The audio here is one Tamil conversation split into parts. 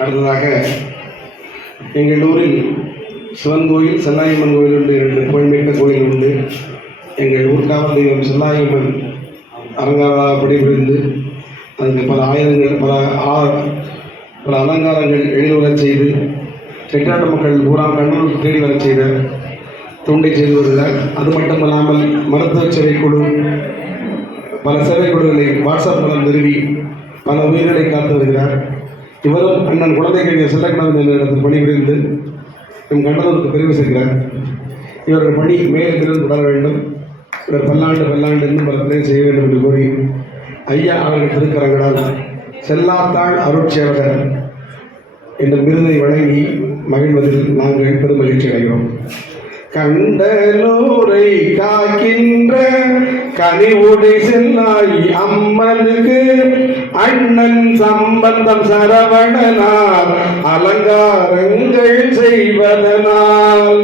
அடுத்ததாக எங்கள் ஊரில் சிவன் கோயில் செல்லாயம்மன் கோயில் உண்டு இரண்டு புகழ்மிக்க கோயில் உண்டு. எங்கள் ஊர்காவல் தெய்வம் செல்லாயம்மன் அலங்காரப்படி விழுந்து அதுக்கு பல ஆயுதங்கள் பல ஆ பல அலங்காரங்கள் எழுதுவரச் செய்து செட்டிநாட்டு மக்கள் பூரா கண்ணூருக்கு தேடி வரச் செய்த தொண்டை செய்து வருகிறார். அது மட்டுமல்லாமல் மருத்துவ சேவை குழு பல சேவை குழுக்களை வாட்ஸ்அப் மூலம் நிறுவி பல உயிர்களை காத்து வருகிறார். இவரும் அண்ணன் குழந்தை கவிஞர் செல்லக்கணவன் என்ற இடத்தில் பணிபுரிந்து நம் கண்டனத்துக்கு பெருமை செய்கிறார் இவர்கள் பணி மேலும் மேலும் தொடர வேண்டும். இவர் பல்லாண்டு பல்லாண்டு இன்னும் பல பணியை செய்ய வேண்டும் என்று கூறி ஐயா அவர்கள் திருக்கரங்களால் செல்லாத்தாள் அருட்சேவகர் என்ற விருதை வழங்கி மகிழ்வதில் நாங்கள் பெருமகிழ்ச்சி அடைகிறோம். கண்டலூரை காக்கின்ற கனிவுடை செல்லாய் அம்மனுக்கு அண்ணன் சம்பந்தம் சரவணனார் அலங்காரங்கள் செய்வதனால்.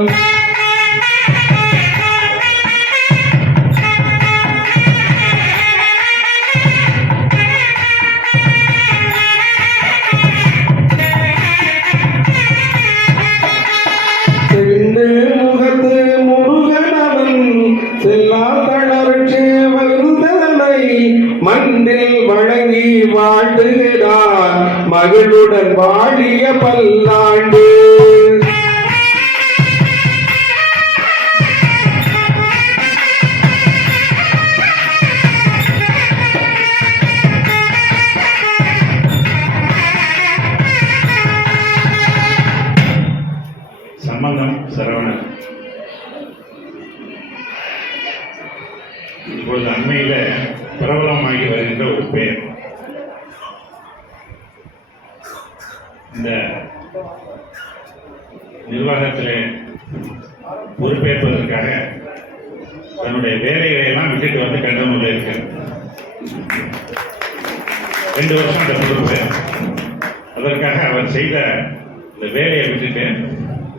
செண்டு முகத்து முருகனவன் செல்லா வாழ்த்துகிறார் வாழிய பல்லாண்டு. சம்பந்தம் சரவணன். இப்பொழுது அண்மையில் பிரபலமாகி வருகின்ற ஒரு பெயர். இந்த நிர்வாகத்தில் பொறுப்பேற்பதற்காக தன்னுடைய வேலைகளை எல்லாம் விட்டுட்டு வந்து கண்டனூரில் இருக்கிறார் ரெண்டு வருஷம் அந்த பொறுப்பு. அதற்காக அவர் செய்த இந்த வேலையை விட்டுட்டு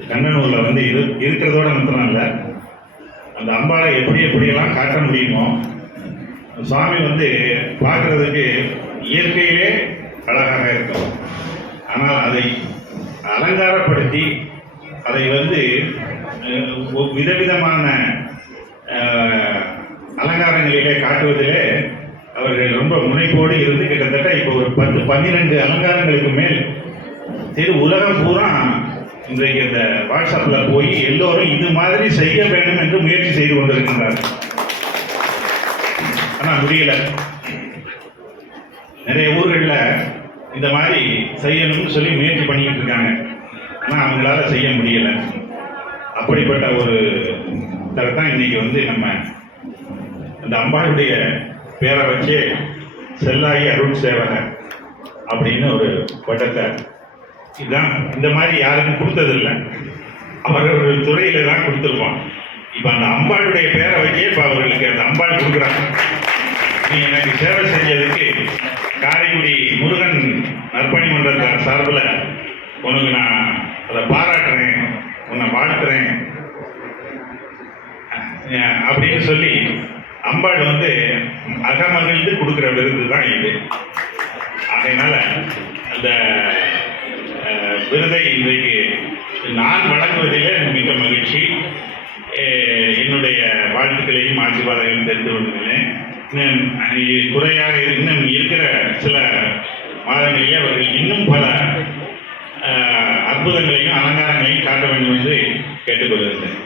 கண்ணனூரில் வந்து இரு இருக்கிறதோட மட்டும் இல்லை அந்த அம்பாவை எப்படி எப்படியெல்லாம் காட்ட முடியுமோ சுவாமி வந்து பார்க்கறதுக்கு இயற்கையிலே அழகாக இருக்கும் ஆனால் அதை அலங்காரப்படுத்தி அதை வந்து விதவிதமான அலங்காரங்களிலே காட்டுவதிலே அவர்கள் ரொம்ப முனைப்போடு இருந்து கிட்டத்தட்ட இப்போ ஒரு பத்து பன்னிரெண்டு அலங்காரங்களுக்கு மேல் சரி உலகம் பூரா இன்றைக்கு இந்த வாட்ஸ்அப்பில் போய் எல்லோரும் இது மாதிரி செய்ய வேண்டும் என்று முயற்சி செய்து கொண்டிருக்கின்றார்கள். ஆனால் முடியல. நிறைய ஊர்களில் இந்த மாதிரி செய்யணும்னு சொல்லி முயற்சி பண்ணிக்கிட்டு இருக்காங்க. ஆனால் அவங்களால செய்ய முடியலை. அப்படிப்பட்ட ஒரு தான் இன்னைக்கு வந்து நம்ம அந்த அம்பாளுடைய பேரை வச்சு செல்லாகி அருள் சேவகர் அப்படின்னு ஒரு பட்டத்தை இதுதான் இந்த மாதிரி யாருக்கும் கொடுத்ததில்லை. அவர்கள் துறையில தான் கொடுத்துருப்பான் இப்போ அந்த அம்பாளுடைய பேரை வச்சே இப்போ அவர்களுக்கு அந்த அம்பாள் கொடுக்குறாங்க. நீ எனக்கு சேவை செஞ்சதுக்கு காரைக்குடி முருகன் நற்பணி மன்றத்தார் சார்பில் உனக்கு நான் அதை பாராட்டுறேன் உன்னை வாழ்த்துறேன். அப்படின்னு சொல்லி அம்பாள் வந்து அகமகிழ்ந்து கொடுக்குற விருது தான் இது. அதனால அந்த விருதை இன்றைக்கு நான் வழங்குவதில் மிக மகிழ்ச்சி. என்னுடைய வாழ்த்துக்களையும் ஆசீர்வாதங்களையும் தெரிந்து கொள்கிறேன். இன்னும் குறையாக இன்னும் இருக்கிற சில மாதங்களிலே அவர்கள் இன்னும் பல அற்புதங்களையும் அலங்காரங்களையும் காட்ட வேண்டும் என்று கேட்டுக்கொள்கிறேன்